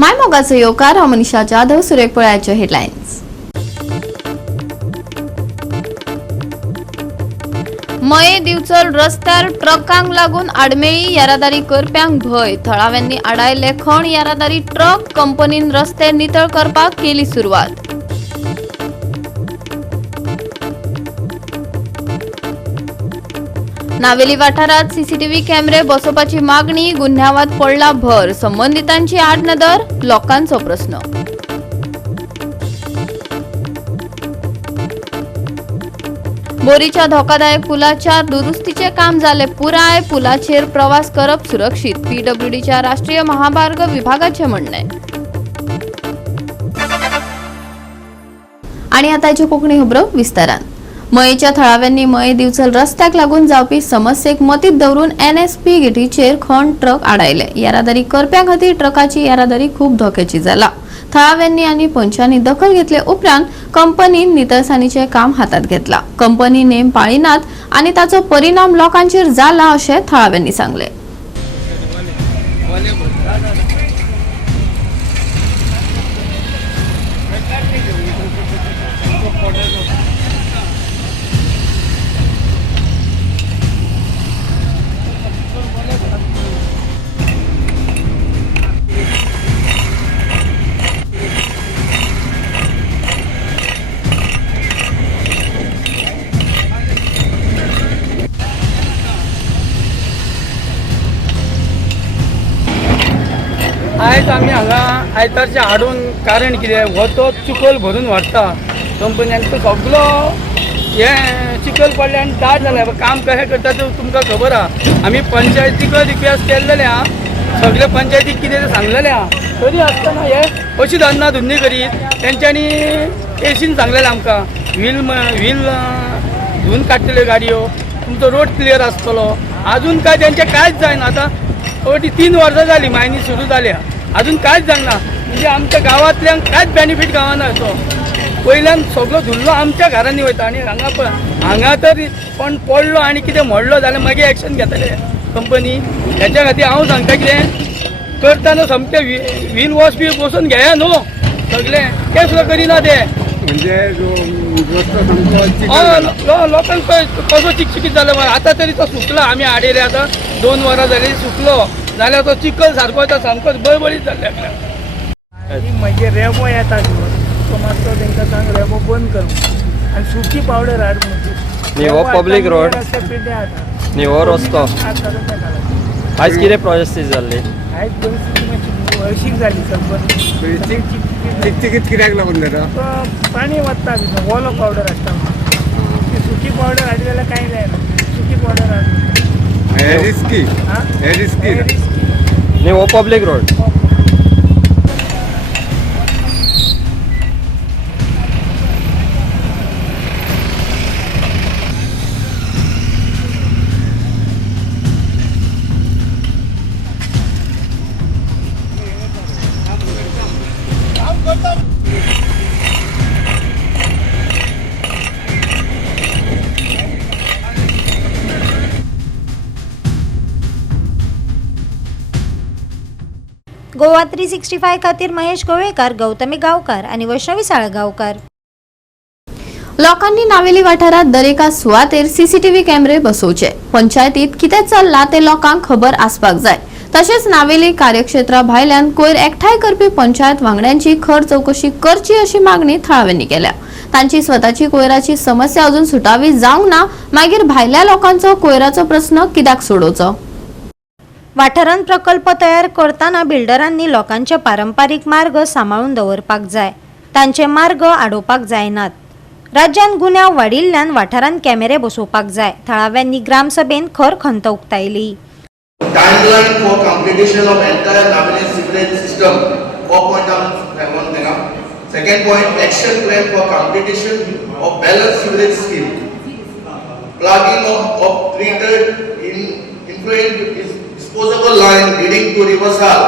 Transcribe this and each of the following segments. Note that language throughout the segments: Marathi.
मायमोगाचो येवकार हांव मनीषा जाधव. सुरेख पळयाच्यो हेडलायन्स. मये दिवचल रस्त्यार ट्रकांक लागून आडमेळी येरादारी करप्यांक भय. थळाव्यांनी आडायले खण येरादारी ट्रक. कंपनीन रस्ते नितळ करपाक केली सुरवात. नावेली वाठारात सीसीटीव्ही कॅमेरे बसोवपाची मागणी. गुन्ह्यावाद पडला भर. संबंधितांची आडनदर. लोकांचो प्रश्न. बोरीच्या धोकादायक पुलाच्या दुरुस्तीचे काम झाले पुराय. पुलाचेर प्रवास करप सुरक्षित. पीडब्ल्यूडीच्या राष्ट्रीय महामार्ग विभागाचे म्हणणे. आणि आताच्यो कोंकणी खबरो विस्तारान. मयेच्या थळाव्यांनी मये दिवचल रस्त्याक लागून जावपी समस्येक मतीत दवरून एनएसपी गेटीचेर खण ट्रक आडायले. येरादारी करप्यां खातीर ट्रकाची येरादारी खूप धोक्याची जाला. थळाव्यांनी आणि पंचांनी दखल घेतले उपरांत कंपनीन नितळसाणीचे काम हातात घेतला. कंपनी नेम पाळिनात आणि ताचो परिणाम लोकांचेर जाला अशें थळाव्यांनी सांगले. आयज आमी हांगा आयतारचे हाडून कारण कितें हो तो चिखल भरून व्हरता कंपन्यांचो सगळो हे चिखल पडले आनी दाट जालें. काम कशें करता तें तुमकां खबर आहा. आमी पंचायतीक रिक्वेस्ट केल्लेलें आहा. सगळे पंचायतीक कितें तें सांगलेलें आहा. तरी आसतना हे अशी धंदा धुंदी करीत तेंच्यांनी एसीन सांगलेलें आमकां व्हील धुवन काडटल्यो गाडयो. तुमचो रोड क्लियर आसतलो. अजून काय तेंचें कांयच जायना. आतां 3 वर्सां जालीं मायनी सुरू जाल्या. अजून कांयच जायना. म्हणजे आमच्या गांवांतल्यांक कांयच बेनिफीट गावना. तो पयल्यान सगळो धुल्लो आमच्या घरांनी वयता आनी हांगा तर पण पडलो आनी कितें मोडलो जाल्यार मागीर एक्शन घेतले कंपनी. हेच्या खातीर हांव सांगता कितें करतना सामकें व्हील वॉश बी बसून घेया न्हू. सगळें तें सुद्दां करिना ते. म्हणजे लोकांक कसो चिकचिकीत जालो. आतां तरी तो सुकला. आमी हाडिले आतां 2 वरां जालीं सुकलो जाल्यार तो चिखल सारको येता. सामकोच बळबळीत जाल्ले. मागीर रेबो येता तो मातसो तांकां सांग रेबो बंद कर आनी सुकी पावडर हाड न्ही हो पब्लीक रोड न्ही हो रस्तो. आयज कितें प्रोसेस जाल्ली? आयज परिस्थिती मातशी हळशीक जाली सगळं. चिकचिकीत कित्याक लागून जाता? तो पाणी वता भितर ओलो पावडर हाडटा. ती सुकी पावडर हाडली जाल्यार कांय जायना. सुकी पावडर हाड. हे रिस्की. हे रिस्की न्ही हो पब्लीक रोड. गोवा 365 खातीर महेश गोवेकार, गौतमी गांवकार आणि वैष्णवी साळगांवकार. लोकांनी नावेली वाठारात दरेका सुवातेर सीसीटीव्ही कॅमेरे बसोवचे. पंचायतीत कितें चल्लां ते लोकांक खबर आसपाक जाय. तशेंच नावेली कार्यक्षेत्रा भायल्यान कोयर एकठांय करपी पंचायत वांगड्यांची खर चौकशी करची अशी मागणी थळाव्यांनी केल्या. तांची स्वताची कोयराची समस्या अजून सुटावी जावंक ना. मागीर भायल्या लोकांचो कोयराचो प्रश्न कित्याक सोडोवचो? वाठारांत प्रकल्प तयार करतना बिल्डरांनी लोकांचे पारंपारीक मार्ग सांबाळून दवरपाक जाय. तांचे मार्ग आडोवपाक जायनात. राज्यांत गुन्यांव वाडिल्ल्यान वाठारांत कॅमेरे बसोवपाक जाय. थळाव्यांनी ग्रामसभेन खर खंत उक्तायली. Timeline for completion of entire Naveli sewerage system. 4.1. Second point, action plan for completion of balanced sewerage scheme. Plugging of treated influent disposable line leading to Riversal.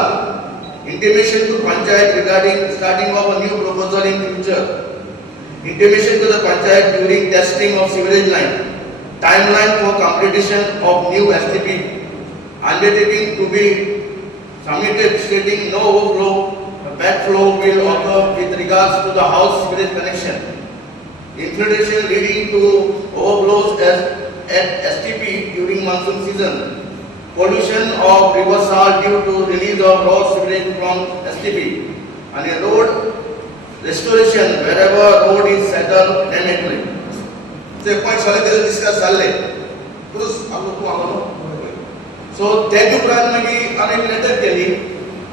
Intimation to Panchayat regarding starting of a new proposal in future. Intimation to the Panchayat during testing of sewerage line. Timeline for completion of new STP. Undertaking to be submitted stating no overflow backflow will occur with regards to the house sewerage connection. Infiltration leading to overflows at STP during monsoon season. Pollution of river salt due to release of raw sewage from STP. And a road restoration wherever road is settled dynamically. So point solely discuss challe. Kurus amu ko amano. So that उपरांत मागीर आमी लेटर केली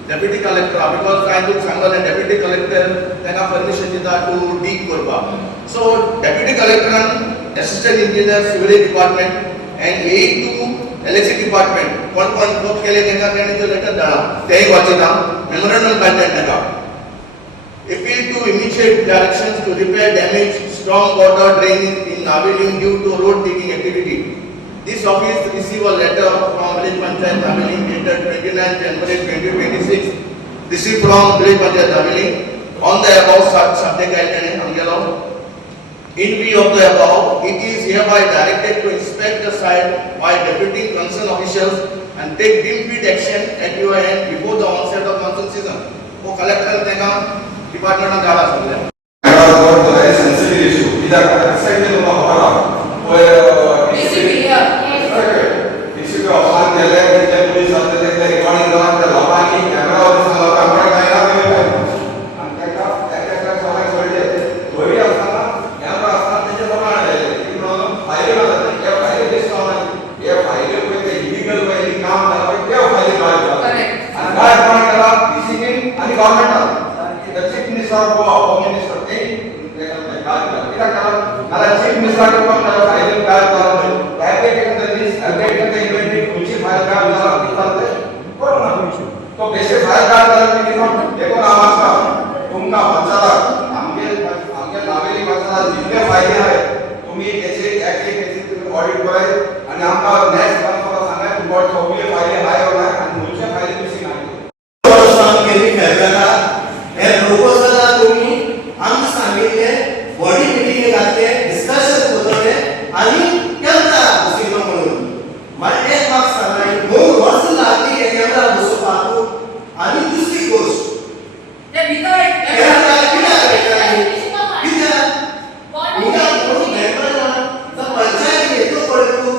डेप्युटी कलेक्टर because काय लोक सांगले डेप्युटी कलेक्टर ताका परमिशन दिता टू डीग करपाक. So डेप्युटी कलेक्टरान assistant engineer civil department and a to electricity department कोण लोक केले ताका ताणे तो लेटर धाडला तेय वाचिता मेमोरंडम काढल्यात ताका. Appeal to initiate directions to repair damaged storm water drain in Navelim due to road digging activity. This office received a letter from Village Panchayat Navelim dated 29 January 2026. Received from Village Panchayat Navelim on the above subject item angelo. In view of the above, it is hereby directed to inspect the site by deputing concerned officials and take immediate action at your end before the onset of monsoon season. वो collector तेगा डिपार्टमेंट में डाला सकते हैं. तो है सेंसिटिव इशू इधर साइड में तो हमारा वो इसी पे ऑप्शन दे रहे हैं कि पुलिस आते देखते रिकॉर्डिंग दौरान जब लापानी कैमरा और सारा कैमरा का है ना अंते का एक समय सोल्डे वही असला कैमरा असला त्याचे प्रमाण आहे की फाईल वाला क्या फाईल लिस्ट होना ये फाईल पे ते इलीगल फाईल काम झालं त्या फाईल काढतात करेक्ट आणि काय प्रमाण करा डीसीपी आणि government the chief minister or home minister chief minister को फाइल का तो बेसे फाइल देखो ना आपका तुमका बचाला आमगे नावेली बचाला जितने फायदे आहे तुम्ही त्याचे ऑडिट कराय आणि आमका नेक्स्ट मंथ मला सांगा तुम्हाला सगळे फायदे आहे और नाही आणि मुळचे फायदे कशी नाही केली खेळताना हे प्रपोजलला तुम्ही आम सांगितले बॉडी मीटिंग घातले डिस्कशन होते आणि केंद्र मुस्लिम म्हणून मला एक मार्क सांगा 2 वर्ष लागली हे केंद्र बसवपाकू आणि दुसरी गोष्ट ते भितर पंचायत येतो पडतो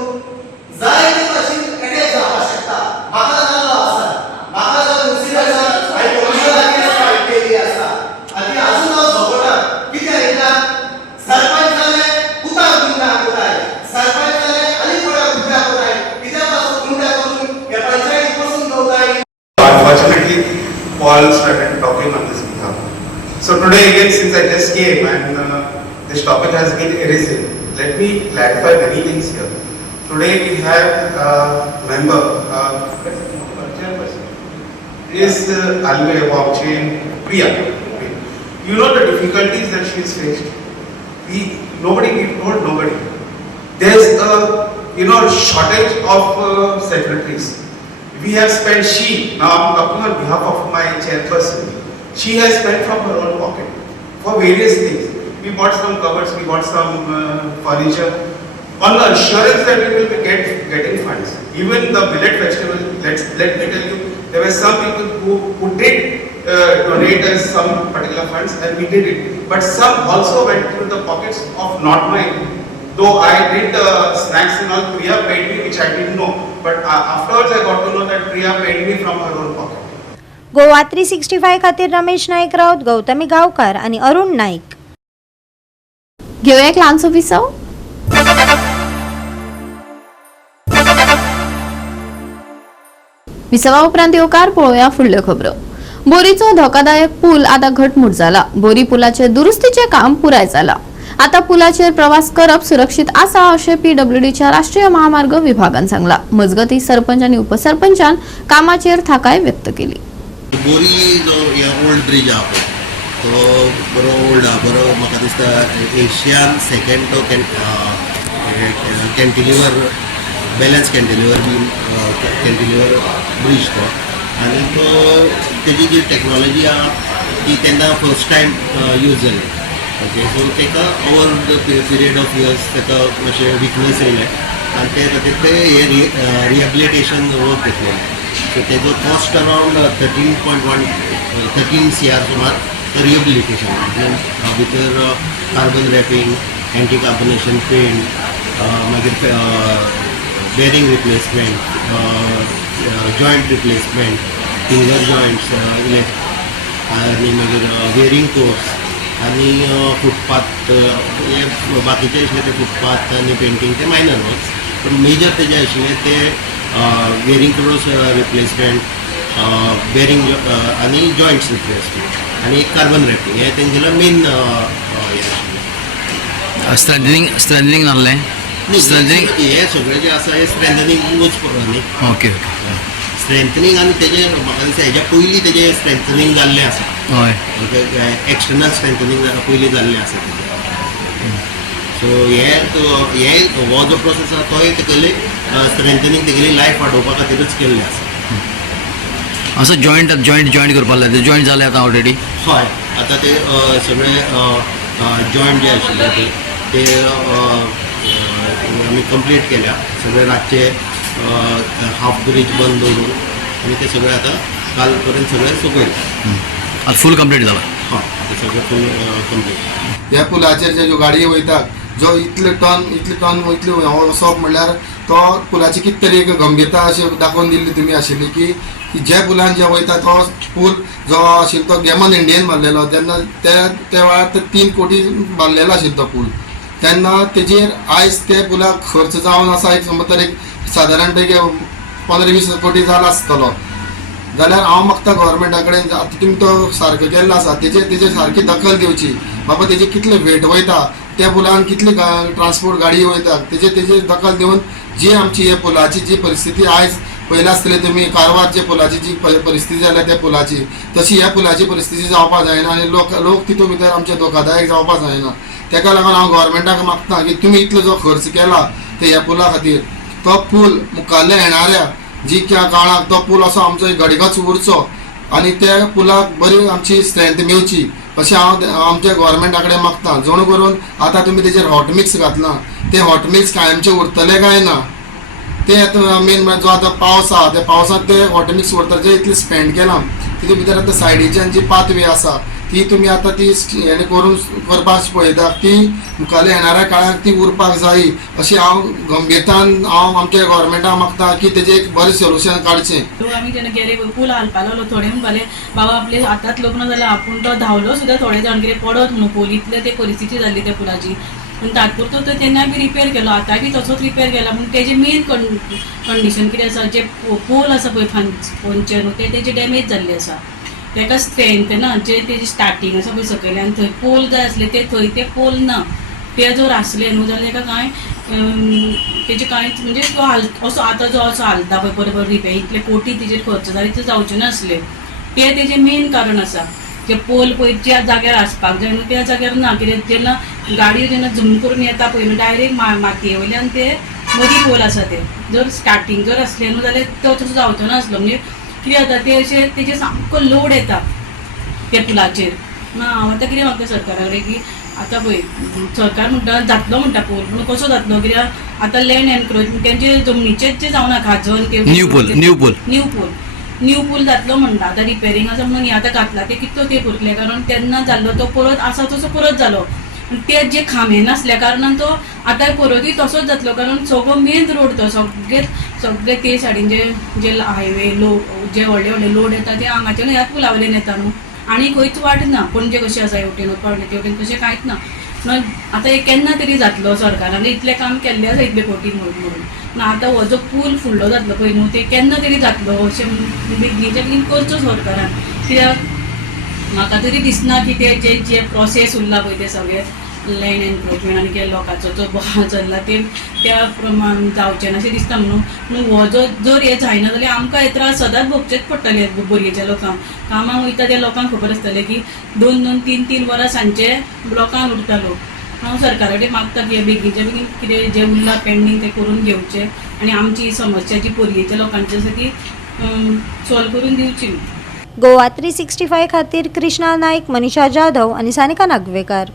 जाय ते कशी कडे जाऊ शकता माका जालो असा माका जर मुस्लिम आणि पोलिसांनी फाईट केली असा आणि अजून झगडा किती आहे सरपंचाने उतार गुंडा होताय सरपंचाने अलीकडे गुंडा होताय तिच्यापासून गुंडा करून या पंचायतीपासून होताय. Unfortunately, Paul started talking on this behalf. So today again, since I just came and this topic has been erased, let me clarify many things here. Today we have a member, is Alwe Wamchin Priya. You know the difficulties that she has faced. Nobody told nobody. There's a shortage of secretaries. We have spent, now I'm talking on behalf of my chairperson, she has spent from her own pocket for various things. We bought some cupboards, we bought some furniture on the assurance that we will be getting funds. Even the millet festival, let me tell you, there were some people who did donate us some particular funds and we did it. But some also went through the pockets of not mine. Though I did snacks and all, Priya paid me, which I didn't know. But afterwards I got to know that Priya paid me from her own pocket. Goa 365 खातीर रमेश नाईक राऊत, गौतमी गावकार आणि अरुण नाईक. घेऊया एक लहानसो विसाव. विसावा उपरांत येवकार पळोवया फुडल्यो खबरो. बोरीचो धोकादायक पूल आता घटमूट जाला. बोरी पुलाचे दुरुस्तीचे काम पुराय जाला. आता पुलाचेर प्रवास करप सुरक्षित आसा अशें पीडब्ल्यूडीच्या राष्ट्रीय महामार्ग विभागान सांगला. मजगती सरपंच आणि उपसरपंचान कामाचेर थाकाय व्यक्त केली. बोरी जो ओल्ड ब्रिज आहा तो बरो ओल्ड आहा, बरो म्हाका दिसता एशियान सेकंड तो कॅन्टिलिवर बॅलन्स कॅन्टिलिवर ब्रिज तो आनी तो तेजी जी टेक्नॉलॉजी आहा ती तेन्ना फर्स्ट टायम यूज जाली. ओके, सो तेका over the period of years तेका मातशें विकनस येयलें आनी ते खातीर ते रिहेबिलिटेशन वर्क घेतलें. सो तेजो कॉस्ट अरावंड 13 CR सुमार रिहेबिलिटेशन भितर carbon wrapping, anti carbonation paint, मागीर bearing replacement, joint replacement, finger joints आनी मागीर वेरिंग कोर्स आनी फुटपाथ हे बाकीचे आशिल्ले ते फुटपाथ आनी पेंटींग ते मायनर वर्क्स. पण मेजर तेजे आशिल्ले ते वेरिंग क्रोस रिप्लेसमेंट, बेरिंग आनी जॉयंट्स रिप्लेसमेंट आनी कार्बन रॅपिंग हे तेंगेलो मेन हे आशिल्ले. स्ट्रेंथनिंग नासलें स्ट्रेंथनिंग हे सगळे जे आसा हे स्ट्रेंथनिंगूच न्ही. ओके स्ट्रेंथनिंग आनी तेजे म्हाका दिसता हेज्या पयलीं तेजें स्ट्रेंथनिंग जाल्लें आसा. हय एक्सटर्नल स्ट्रेंथनिंग पयलीं जाल्लें आसा तेजें. सो हे हो जो प्रोसेस आसा तोय तेगेली स्ट्रेंथनिंग तेगेली लायफ वाडोवपा खातीरच केल्लें आसा. असो जॉयंट करपाक जाय ते जॉयंट जाले आतां ऑलरेडी. हय आतां ते सगळे जॉयंट जे आशिल्ले ते आमी कंप्लीट केल्या. सगळे रातचे हाफ ब्रिज बंद दवरून आनी ते सगळे आतां काल पर्यंत सगळे सोगळे आतां फूल कंप्लीट जाला. हय ते सगळे फूल कंप्लीट. ह्या पुलाचेर जे गाडयो वयतात जो इतले टन वचप म्हणल्यार तो पुलाची कित तरी एक गंभीरता अशी दाखोवन दिल्ली तुमी आशिल्ली की ज्या पुलान जे वयता तो पूल जो आशिल्लो तो गेमन इंडियन बांदलेलो तेन्ना त्या वेळार 3 कोटी बांदलेलो आशिल्लो तो पूल. तेन्ना तेजेर आयज ते पुलाक खर्च जावन आसा एक समज तर एक सादारणपैकी 15-20 कोटी जाला आसतलो. जाल्यार हांव मागता गव्हर्मेंटा कडेन आतां तुमी तो सारको केल्लो आसा तेजे सारकी दखल दिवची. बाबा तेजे कितले वेट वयता त्या पुलान कितले ट्रान्सपोर्ट गाडी वयतात तेजे दखल दिवन जी आमची ह्या पुलाची जी परिस्थिती आयज पयला आसतले तुमी कारवार जे पुलाची जी परिस्थिती जाल्या त्या पुलाची तशी ह्या पुलाची परिस्थिती जावपाक जायना आनी लोक तितून भितर आमचे धोकादायक जावपाक जायना. तेका लागून हांव गव्हर्मेंटाक मागता की तुमी इतलो जो खर्च केला ते ह्या पुला खातीर तो पूल मुखाल्ल्या येणाऱ्या जी त्या काळाक तो पूल असो आमचो घडीकच उरचो आनी त्या पुलाक बरी आमची स्ट्रेंथ मेळची अशें हांव आमच्या गव्हर्मेंटा कडेन मागता. जण करून आतां तुमी तेजेर हॉट मिक्स घातला ते हॉट मिक्स कायमचे उरतले काय ना ते मेन जो आतां पावस आहा त्या पावसांत ते हॉट मिक्स उरतले जे इतले स्पेंड केला तितून भितर आतां सायडीच्यान जी पाथवे आसा ती तुमी आतां ती हें करून करपाक पळयता ती मुखाल्ल्या येणाऱ्या काळाक ती उरपाक जायी अशी हांव गंभीरतान हांव आमच्या गव्हर्मेंटाक मागता की तेजें एक बरें सोल्युशन काडचें. आमी जेन्ना गेले पूल हालपा लागलो थोडे म्हणपाले बाबा आपले आतांच लग्न जालें आपूण तो धांवलो सुद्दां थोडे जाण कितें पडत म्हणून पूल इतले ते परिस्थिती जाल्ली त्या पुलाची. पूण तात्पुरतो तो तेन्ना बी रिपेर केलो आतां बी तसोच रिपेर केला. पूण तेजें मेन कंडिशन कितें आसा जे पूल आसा पळय फोंडचे न्हू तेजे डॅमेज जाल्ले आसा. तेका स्ट्रेंथ ना जे तेजी स्टार्टींग आसा पळय सकयल्यान थंय पोल जाय आसले ते थंय ते पोल ना. ते जर आसले न्हू जाल्यार तेका कांय तेजे कांयच म्हणजे तो असो आतां जो असो हालता पळय बरोबर रिपेर इतले कोटी तेजेर खर्च जाले ते जावचे नासले. ते तेजें मेन कारण आसा. जे पोल पळय ज्या जाग्यार आसपाक जाय न्हू त्या जाग्यार ना. कित्याक जेन्ना गाडयो जेन्ना झूम करून येता पळय न्हू डायरेक्ट मातये वयल्यान ते मदीं पोल आसा ते जर स्टार्टींग जर असले न्हू जाल्यार तो तसो जावचो नासलो. म्हणजे कितें जाता ते अशें तेजे सामको लोड येता त्या पुलाचेर. हांव आतां कितें मागता सरकारा कडेन की आतां पळय सरकार म्हणटा जातलो म्हणटा पूल पूण कसो जातलो कित्याक आतां लँड एनक्रोचमेंट तेंचे जमनीचेच जे जावना खाजन ते न्यू पूल जातलो म्हणटा. आतां रिपेरींग आसा म्हणून हे आतां घातला ते कितलो तेंप उरतले कारण तेन्ना जाल्लो तो परत आसा तसो परत जालो. ते जे खांबे नासल्या कारणान तो आतां परतूय तसोच जातलो कारण सगळो मेन रोड तो सगळे ते सायडीन जे हायवे जे व्हडले व्हडले लोड येता ते हांगाच्यान ह्याच पुला वयल्यान येता न्हू आनी खंयच वाट ना. पणजे कशें आसा हेवटेन पावणे तेवटेन तशें कांयच ना. आतां एक केन्ना तरी जातलो सरकारान इतलें काम केल्लें आसा इतले कोटी म्हणून. पूण आतां हो जो पूल फुडलो जातलो पळय न्हू ते केन्ना तरी जातलो अशें बेगीनच्या बेगीन करचो सरकारान. कित्याक म्हाका तरी दिसना की ते जे प्रोसेस उरला पळय ते सगळे लँड एनक्रोचमेंट आनी जे लोकांचो जो बोवाळ चल्ला ते त्या प्रमाण जावचें ना अशें दिसता म्हणून हो जर हे जायना जाल्यार आमकां हे त्रास सदांच भोगचेच पडटले बोरयेच्या लोकांक. कामाक वयता त्या लोकांक खबर आसतलें की 2-3 वरां सांजचे ब्लॉकान उरता लोक. हांव सरकारा कडेन मागता की बेगीनच्या बेगीन कितें जें उरलां पेंडींग तें करून घेवचें आनी आमची ही समस्या जी बोरयेच्या लोकांची आसा ती सॉल्व करून दिवची. गोवा 365 खातीर कृष्णा नायक, मनीषा जाधव आनी सानिका नागवेकर.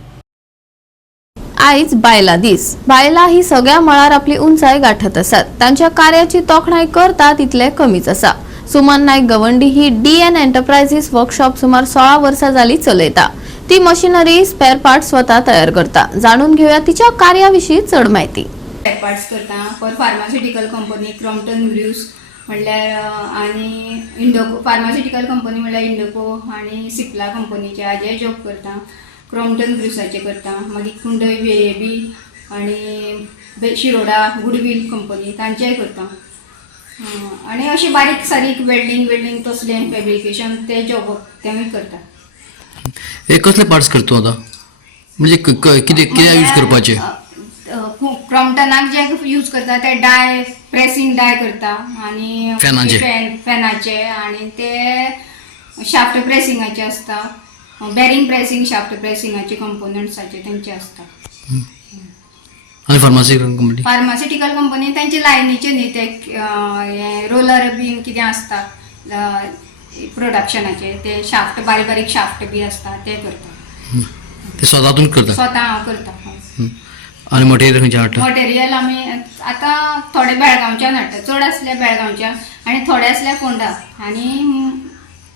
आयज बायला दीस. बायला ही सगळ्या मळार आपली उंचाय गाठत आसात. तांच्या कार्याची तोखणाय करता तितले कमीच आसा. सुमन नाईक गवंडी ही DN एंटरप्राइजेस वर्कशॉप सुमार 16 वर्सां जाली चलयता. ती मशिनरी स्पेअर पार्ट स्वतः तयार करता. जाणून घेऊया तिच्या कार्याविषयी चढ माहिती. स्पेअर पार्ट्स करता फॉर फार्मास्युटिकल कंपनी क्रॉम्प्टन ग्रुव्स म्हणल्यार आनी इंडोको फार्मास्युटिकल कंपनी म्हणल्यार इंडोको आनी सिप्ला कंपनीचे हाजे जॉब करता. क्रॉम्प्टन ग्रुव्साचे करता. मागीर कुंडय VAB आनी शिरोडा गुडविल कंपनी तांचेय करता. आनी अशें बारीक सारीक वेल्डिंग तसलें फॅब्रिकेशन ते जॉब तेवूय करता. हे कसले पार्ट्स करता आता म्हणजे कितें यूज करपाचे? क्रॉम्प्टनाक जे यूज करता ते डाय प्रेसिंग डाय करता आनी फॅनाचे आनी ते शाफ्ट प्रेसिंगाचे आसता. बेरिंग प्रेसिंग शाफ्ट प्रेसिंगाचे कंपोनंट्साचे तेंचे आसता. आणि फार्मास्युटिकल कंपनी त्यांचे लायनीचे न्ही ते रोलर बीन कितें आसता प्रोडक्शनाचे ते शाफ्ट बारीक शाफ्ट बी आसता ते करता. ते स्वतःतून करता? स्वतः हांव करता. आणि मटेरियल खंयचे हाडटा? मटेरियल आमी आतां थोडे बेळगांवच्यान हाडटा. चड आसले बेळगांवच्यान आनी थोडे आसले फोंडा आनी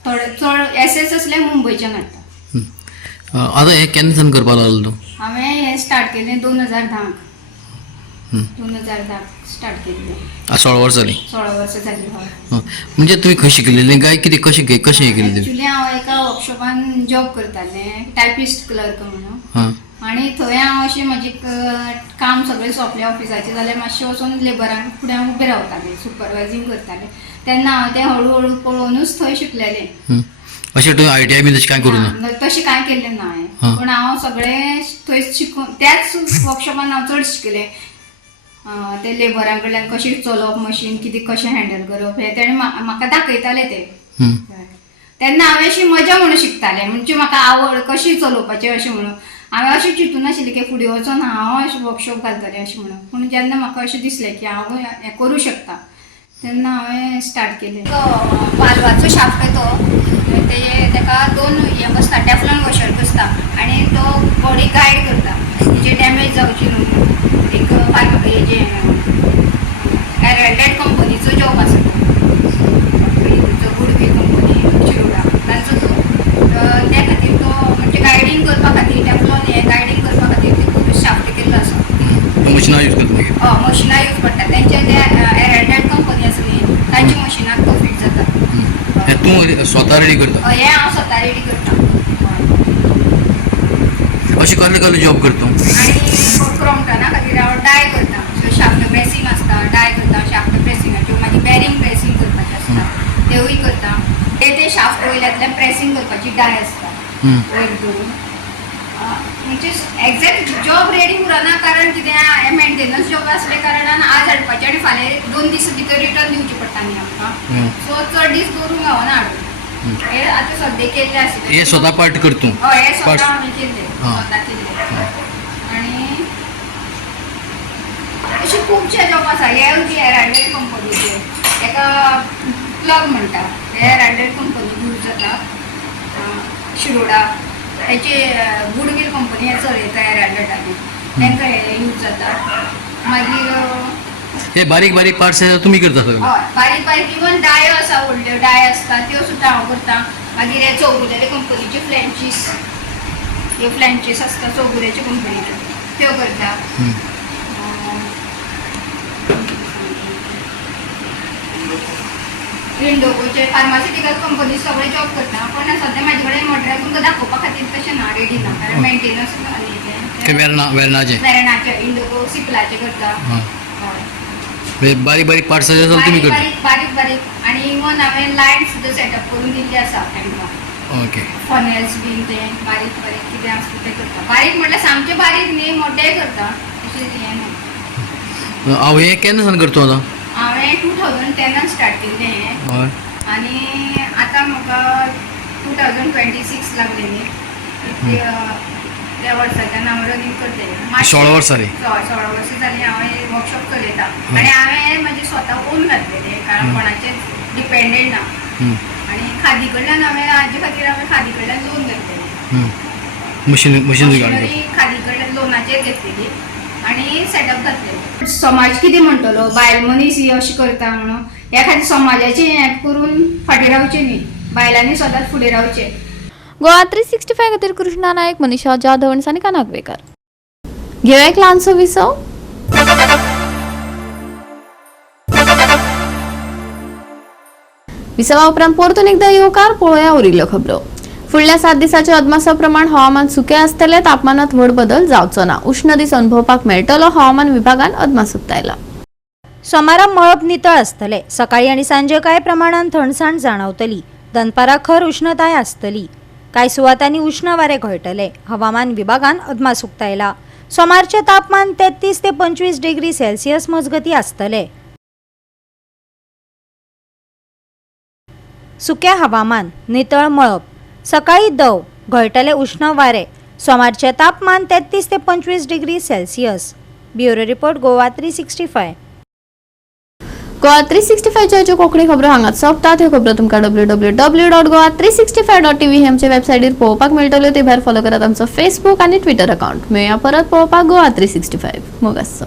थोडे चड SS असले मुंबयच्यान हाडटा. आता हे केन्ना करपाक लागलो तूं? हांवें हें स्टार्ट केलें 2010 स्टार्ट केल्लें. 16 वर्सां जाली? 16 वर्सां जाली. हय. म्हणजे तुवें खंय शिकलेलें काय कितें कशें हे केलें? एक्चुली हांव एका वर्कशॉपान जॉब करतालें टायपिस्ट क्लर्क म्हणून. आनी थंय हांव अशें म्हाजें काम सगळें सोंपलें ऑफिसाचें जाल्यार मातशें वचून लेबरांक फुडें हांव उबें रावतालें सुपरवायझींग करतालें. तेन्ना हांव तें हळू पळोवनूच थंय शिकलेलें. अशें तुवें ITI बी तशें कांय करूं ना? तशें कांय केल्लें ना हांवें. पूण हांव सगळें थंयच शिकून त्याच वर्कशॉपान हांव चड शिकलें. ते लेबरां कडल्यान कशें चलोवप मशीन कितें कशें हँडल करप हें तेणें म्हाका दाखयतालें ते. तेन्ना हांवें अशी मजा म्हणून शिकतालें म्हणजे म्हाका आवड कशी चलोवपाचें अशें म्हणून. हांवें अशें चिंतून नाशिल्लें की फुडें वचून हांव अशें वर्कशॉप घालतलें अशें म्हणून. पूण जेन्ना म्हाका अशें दिसलें की हांव हें करूं शकता तेन्ना हांवें स्टार्ट केलें. तो वाल्वाचो शाफ्ट तो तेका 2 हें बसता टॅफ्लॉन वॉशर बसता आनी तो बॉडी गायड करता म्हणजे डॅमेज जावची न्हू. एक हेजे एरंडेड कंपनीचो जॉब आसा तो गुडविल कंपनी शिरोडा तांचो तो. त्या खातीर तो म्हणजे गायडींग करपा खातीर टॅफ्लॉन हें गायडींग करपा खातीर ते खूब शाफ्ट केल्लो आसा. मशिनां यूज करता? मशिनां यूज करता. तेंचे ते एरंडेड कंपनी आसा न्ही तांची मशिनां तो फिट जाता. तूं स्वता रेडी करता? हें हांव स्वता रेडी करता. अशें कसले जॉब करता? आनी क्रॉम्प्टना खातीर हांव डाय करता. शाफ्ट प्रेसिंग आसता डाय करता शाफ्ट प्रेसिंगाच्यो. मागीर बेरिंग प्रेसिंग करपाचें आसता तेवूय करता. ते शाफ्ट वयल्यांतल्यान प्रेसिंग करपाची डाय आसता वयर धरून. म्हणजे एक्झॅक्ट जॉब रेडी उरना कारण कितें हें मेंटेनन्स जॉब आसले कारणान आज हाडपाचें आनी फाल्यां 2 दीस भितर रिटर्न दिवचें पडटा न्ही आमकां. सो चड दीस दवरूंक गावना हाडून. हे आतां सद्या केल्लें आसलें. हे स्वता पार्ट करता? हय हे स्वता हांवें केल्लें स्वता केल्लें. आनी अशे खुबशे जॉब आसा. हे एरंडेड कंपनीचे ताका प्लग म्हणटा. हे एरंडेड कंपनी यूज जाता शिरोडा. हेचे गुडविल कंपनी हे चलयता एरंडेडाची तांकां हे यूज जाता. मागीर हे बारीक पार्ट्स तुमी करता सगळे? हय बारीक इवन डायो आसा व्हडल्यो डाय आसता त्यो सुद्दां हांव करता. मागीर हे चौगुलेले कंपनीचे फ्लॅंचीस ह्यो फ्लॅंचीस आसता चौगुलेचे कंपनीच्यो त्यो करता. इंडोकोचे फार्मास्युटिकल कंपनी सगळे जॉब करता. पण सद्या म्हाजे कडेन मटेरियल तुमकां दाखोवपा खातीर तशें ना रेडी ना कारण मेंटेनन्स वेर्नाचे इंडोको सिप्लाचे करता. बारीक पार्ट्स तुमी करता? बारीक आनी इवन हांवें लायट सुद्दां सेटअप करून दिल्ली आसा तांकां. ओके. फनेल्स बीन ते बारीक कितें आसता ते करता. बारीक म्हटल्यार सामके बारीक न्ही मोठेय करता अशें हें न्हू. हांव हें केन्ना करता आता? हांवें 2010 स्टार्ट केल्लें हें आनी आतां म्हाका 2026 लागले न्ही त्या वर्साच्यान हांव रनिंग करतलें. 16 वर्सां जाली? 16 वर्सां जालीं हांवें वर्कशॉप चलयता. आनी हांवें म्हाजें स्वता ओन घातलेलें कारण कोणाचें डिपेंडेंट ना. आनी खादी कडल्यान हाजे खातीर हांवें खादी कडल्यान लोन घेतलेलें. मशिनरी खादी कडल्यान लोनाचेर घेतलेली आनी सेटअप घातलेलें. समाज कितें म्हणटलो बायल मनीस ही अशी करता म्हणून ह्या खातीर समाजाचें हें करून फाटीं रावचें न्ही, बायलांनी सदांच फुडें रावचें. गोवा 365 खातीर कृष्णा नायक, मनीषा जाधव आनी सानिका नागवेकर. घेऊया एक ल्हानसो विसव. विसवा उपरांत परतून एकदा येवकार, पळोवया उरिल्ल्यो खबरो. फुडल्या 7 दिसांच्या अदमासा प्रमाण हवामान सुकें आसतलें, तापमानात व्हड बदल जावचो ना. उष्ण दीस अनुभवपाक मेळटलो, हवामान विभागान अदमास उक्तायला. सोमारा मळब नितळ आसतले. सकाळी आणि सांजे कांय प्रमाणात थंडसाण जाणवतली. दनपारां खर उष्णताय आसतली. कांय सुवातांनी उष्ण वारे घोळटले. हवामान विभागान अदमास उक्तायला. सोमारचे तापमान 33 ते 25 डिग्री सेल्सियस मजगती आसतले. सुकें हवामान, नितळ मळब. सकाळी दव, घोळटले उष्ण वारे. सोमारचे तापमान 33 ते 25 degree Celsius. Bureau report, Goa 365. Goa 365 च्यो कोंकणी खबरो हांगाच सोंपतात. ह्यो खबरो तुमकां www.goa365.tv हे आमचे वेबसायटीर पळोवपाक मेळटल्यो. ते भायर फॉलो करात आमचो फेसबूक आनी ट्विटर अकाउंट. मेळया परत पळोवपाक गोवा 365. मोग आसचो.